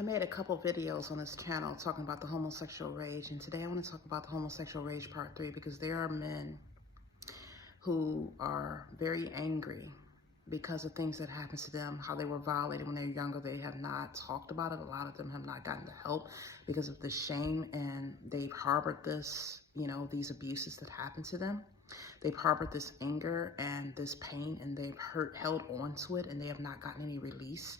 I made a couple videos on this channel talking about the homosexual rage, and today I want to talk about the homosexual rage part 3 because there are men who are very angry because of things that happened to them, how they were violated when they were younger. They have not talked about it. A lot of them have not gotten the help because of the shame, and they've harbored this, these abuses that happened to them. They've harbored this anger and this pain, and they've held on to it, and they have not gotten any release.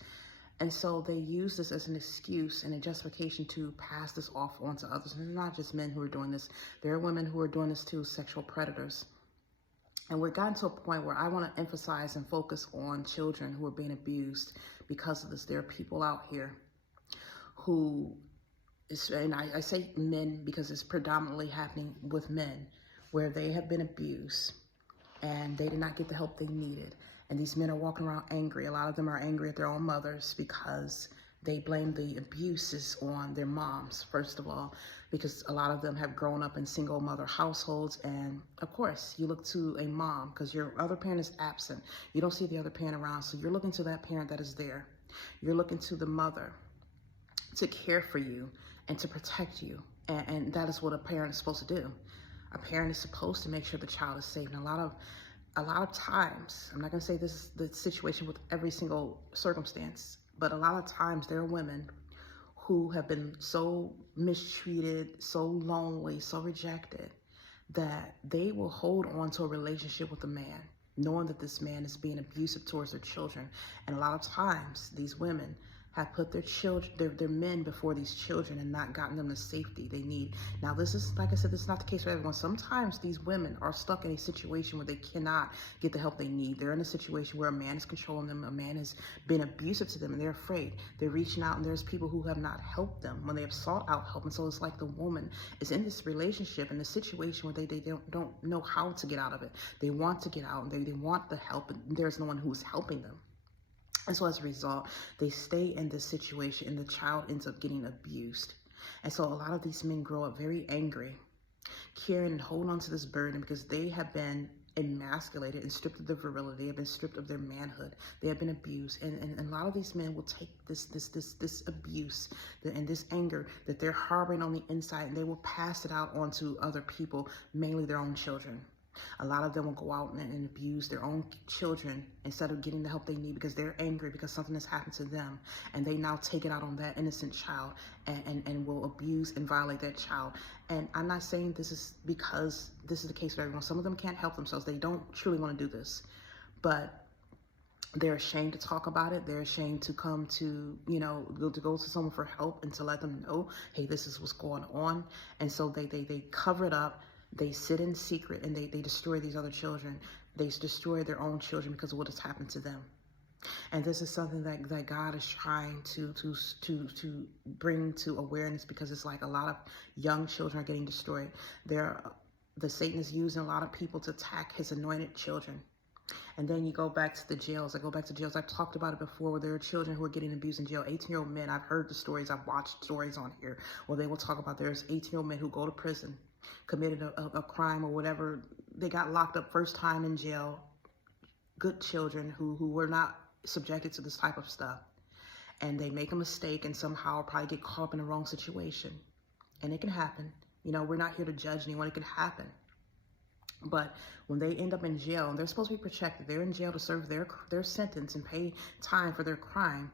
And so they use this as an excuse and a justification to pass this off onto others. And it's not just men who are doing this. There are women who are doing this too, sexual predators. And we've gotten to a point where I want to emphasize and focus on children who are being abused because of this. There are people out here who, and I say men because it's predominantly happening with men, where they have been abused and they did not get the help they needed. And these men are walking around angry. A lot of them are angry at their own mothers because they blame the abuses on their moms, first of all, because a lot of them have grown up in single mother households. And of course, you look to a mom because your other parent is absent. You don't see the other parent around. So you're looking to that parent that is there. You're looking to the mother to care for you and to protect you. And that is what a parent is supposed to do. A parent is supposed to make sure the child is safe. And a lot of times, I'm not going to say this is the situation with every single circumstance, but a lot of times there are women who have been so mistreated, so lonely, so rejected, that they will hold on to a relationship with a man, knowing that this man is being abusive towards their children. And a lot of times these women have put their children, their men before these children and not gotten them the safety they need. Now, this is, like I said, this is not the case for everyone. Sometimes these women are stuck in a situation where they cannot get the help they need. They're in a situation where a man is controlling them, a man has been abusive to them, and they're afraid. They're reaching out, and there's people who have not helped them when they have sought out help. And so it's like the woman is in this relationship, in this situation where they don't know how to get out of it. They want to get out, and they want the help, and there's no one who's helping them. And so as a result, they stay in this situation and the child ends up getting abused. And so a lot of these men grow up very angry, carrying and holding on to this burden because they have been emasculated and stripped of their virility. They have been stripped of their manhood. They have been abused. And a lot of these men will take this abuse and this anger that they're harboring on the inside, and they will pass it out onto other people, mainly their own children. A lot of them will go out and abuse their own children instead of getting the help they need because they're angry because something has happened to them, and they now take it out on that innocent child and will abuse and violate that child. And I'm not saying this is because this is the case for everyone. Some of them can't help themselves. They don't truly want to do this, but they're ashamed to talk about it. They're ashamed to come to, to go to someone for help and to let them know, hey, this is what's going on. And so they cover it up. They sit in secret and they destroy these other children. They destroy their own children because of what has happened to them. And this is something that God is trying to bring to awareness, because it's like a lot of young children are getting destroyed. The Satan is using a lot of people to attack his anointed children. And then you go back to the jails. I go back to jails. I've talked about it before, where there are children who are getting abused in jail. 18-year-old men. I've heard the stories. I've watched stories on here where they will talk about there's 18-year-old men who go to prison, committed a crime or whatever. They got locked up first time in jail. Good children who were not subjected to this type of stuff. And they make a mistake and somehow probably get caught up in the wrong situation. And it can happen. We're not here to judge anyone. It can happen. But when they end up in jail, and they're supposed to be protected, they're in jail to serve their sentence and pay time for their crime,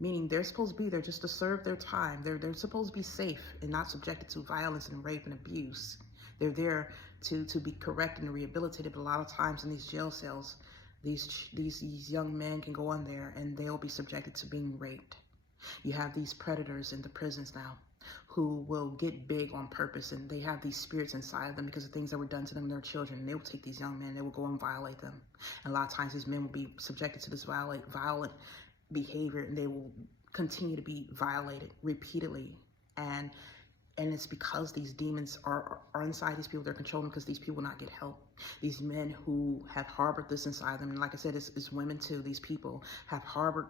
meaning they're supposed to be there just to serve their time. They're supposed to be safe and not subjected to violence and rape and abuse. They're there to be corrected and rehabilitated. But a lot of times in these jail cells, these young men can go on there and they'll be subjected to being raped. You have these predators in the prisons now who will get big on purpose, and they have these spirits inside of them because of things that were done to them and their children. And they will take these young men and they will go and violate them. And a lot of times these men will be subjected to this violent behavior, and they will continue to be violated repeatedly. And it's because these demons are inside these people. They're controlling because these people will not get help. These men who have harbored this inside them, and like I said, it's women too. These people have harbored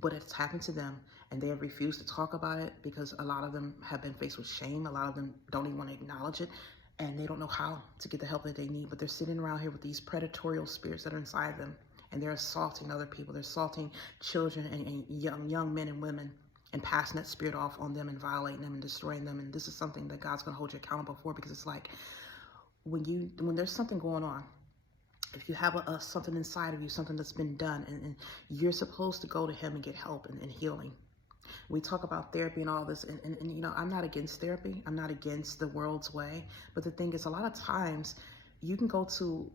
what has happened to them, and they have refused to talk about it because a lot of them have been faced with shame. A lot of them don't even want to acknowledge it, and they don't know how to get the help that they need. But they're sitting around here with these predatorial spirits that are inside them, and they're assaulting other people. They're assaulting children and young men and women. and passing that spirit off on them and violating them and destroying them. And this is something that God's going to hold you accountable for, because it's like when there's something going on, if you have something inside of you, something that's been done, and you're supposed to go to him and get help and healing. We talk about therapy and all this, and you know, I'm not against therapy. I'm not against the world's way. But the thing is, a lot of times you can go to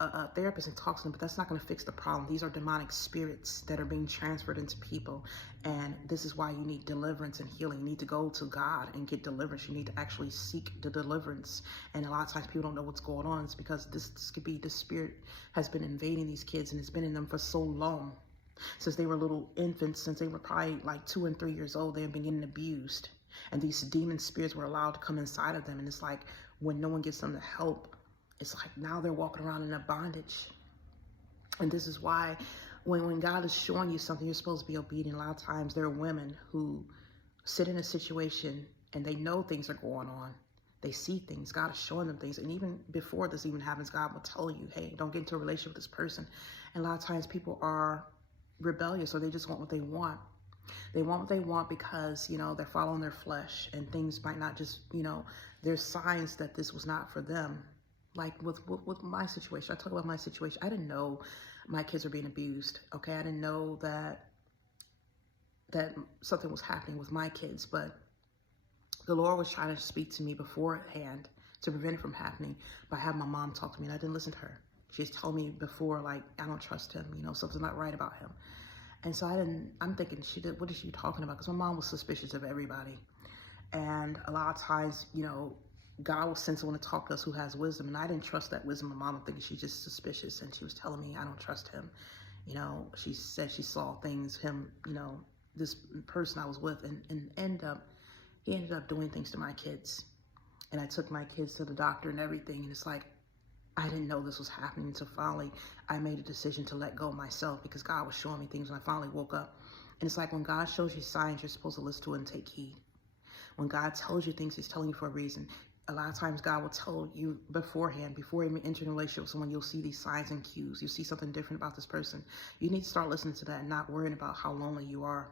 a therapist and talk to them, but that's not going to fix the problem. These are demonic spirits that are being transferred into people. And this is why you need deliverance and healing. You need to go to God and get deliverance. You need to actually seek the deliverance. And a lot of times people don't know what's going on. It's because this could be the spirit has been invading these kids, and it's been in them for so long. Since they were little infants, since they were probably like 2 and 3 years old, they have been getting abused. And these demon spirits were allowed to come inside of them. And it's like when no one gets them the help, it's like now they're walking around in a bondage. And this is why when God is showing you something, you're supposed to be obedient. A lot of times there are women who sit in a situation and they know things are going on. They see things. God is showing them things. And even before this even happens, God will tell you, hey, don't get into a relationship with this person. And a lot of times people are rebellious, or they just want what they want. They want what they want because, you know, they're following their flesh, and things might not just, you know, there's signs that this was not for them. Like with my situation, I talk about my situation. I didn't know my kids were being abused. Okay, I didn't know that something was happening with my kids, but the Lord was trying to speak to me beforehand to prevent it from happening by having my mom talk to me, and I didn't listen to her. She just told me before, like, I don't trust him. You know, something's not right about him. And so I'm thinking, what is she talking about? Because my mom was suspicious of everybody. And a lot of times, you know, God will send someone to talk to us who has wisdom. And I didn't trust that wisdom. My mom was thinking she's just suspicious. And she was telling me, I don't trust him. You know, she said she saw things, you know, this person I was with, and he ended up doing things to my kids. And I took my kids to the doctor and everything. And it's like, I didn't know this was happening until finally I made a decision to let go of myself, because God was showing me things when I finally woke up. And it's like when God shows you signs, you're supposed to listen to it and take heed. When God tells you things, he's telling you for a reason. A lot of times God will tell you beforehand, before even entering a relationship with someone, you'll see these signs and cues. You see something different about this person. You need to start listening to that and not worrying about how lonely you are.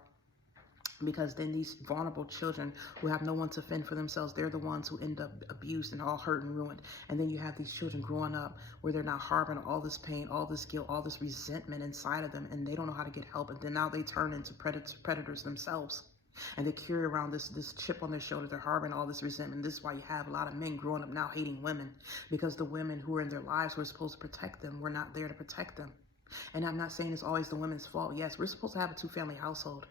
Because then these vulnerable children who have no one to fend for themselves, they're the ones who end up abused and all hurt and ruined. And then you have these children growing up where they're not harboring all this pain, all this guilt, all this resentment inside of them, and they don't know how to get help. And then now they turn into predators themselves. And they carry around this chip on their shoulder. They're harboring all this resentment. This is why you have a lot of men growing up now hating women, because the women who are in their lives who are supposed to protect them were not there to protect them. And I'm not saying it's always the women's fault. Yes, we're supposed to have a 2-family household.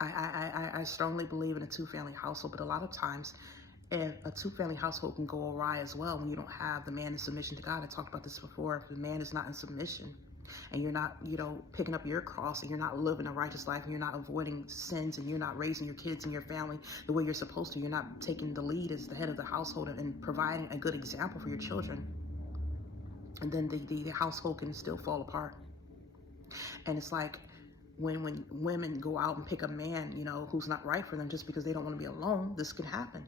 I strongly believe in a 2-family household, but a lot of times a 2-family household can go awry as well when you don't have the man in submission to God. I talked about this before. If the man is not in submission, and you're not, you know, picking up your cross, and you're not living a righteous life, and you're not avoiding sins, and you're not raising your kids and your family the way you're supposed to, you're not taking the lead as the head of the household and providing a good example for your children, and then the household can still fall apart. And it's like, when women go out and pick a man, you know, who's not right for them just because they don't want to be alone, this can happen.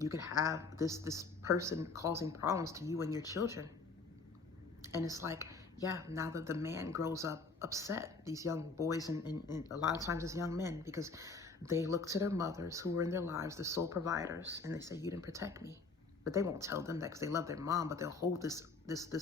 You could have this person causing problems to you and your children. And it's like, yeah, now that the man grows up upset, these young boys and a lot of times it's young men, because they look to their mothers who were in their lives, the sole providers, and they say, you didn't protect me. But they won't tell them that because they love their mom, but they'll hold this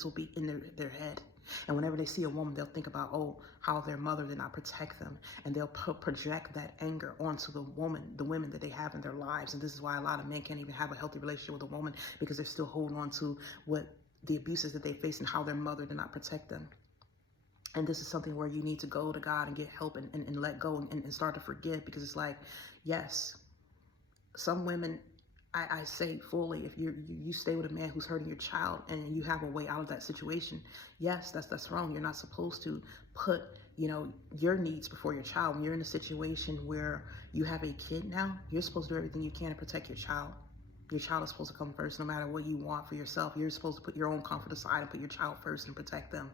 will be in their head. And whenever they see a woman, they'll think about, oh, how their mother did not protect them. And they'll project that anger onto the women that they have in their lives. And this is why a lot of men can't even have a healthy relationship with a woman, because they're still holding on to what the abuses that they face and how their mother did not protect them. And this is something where you need to go to God and get help and let go and start to forgive, because it's like, yes, some women, I say fully, if you stay with a man who's hurting your child and you have a way out of that situation, yes, that's wrong. You're not supposed to put, you know, your needs before your child. When you're in a situation where you have a kid now, you're supposed to do everything you can to protect your child. Your child is supposed to come first. No matter what you want for yourself, you're supposed to put your own comfort aside and put your child first and protect them.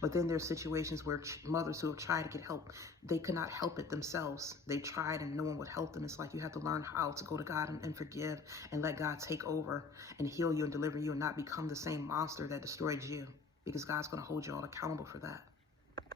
But then there's situations where mothers who have tried to get help, they could not help it themselves. They tried and no one would help them. It's like you have to learn how to go to God and forgive and let God take over and heal you and deliver you and not become the same monster that destroyed you, because God's going to hold you all accountable for that.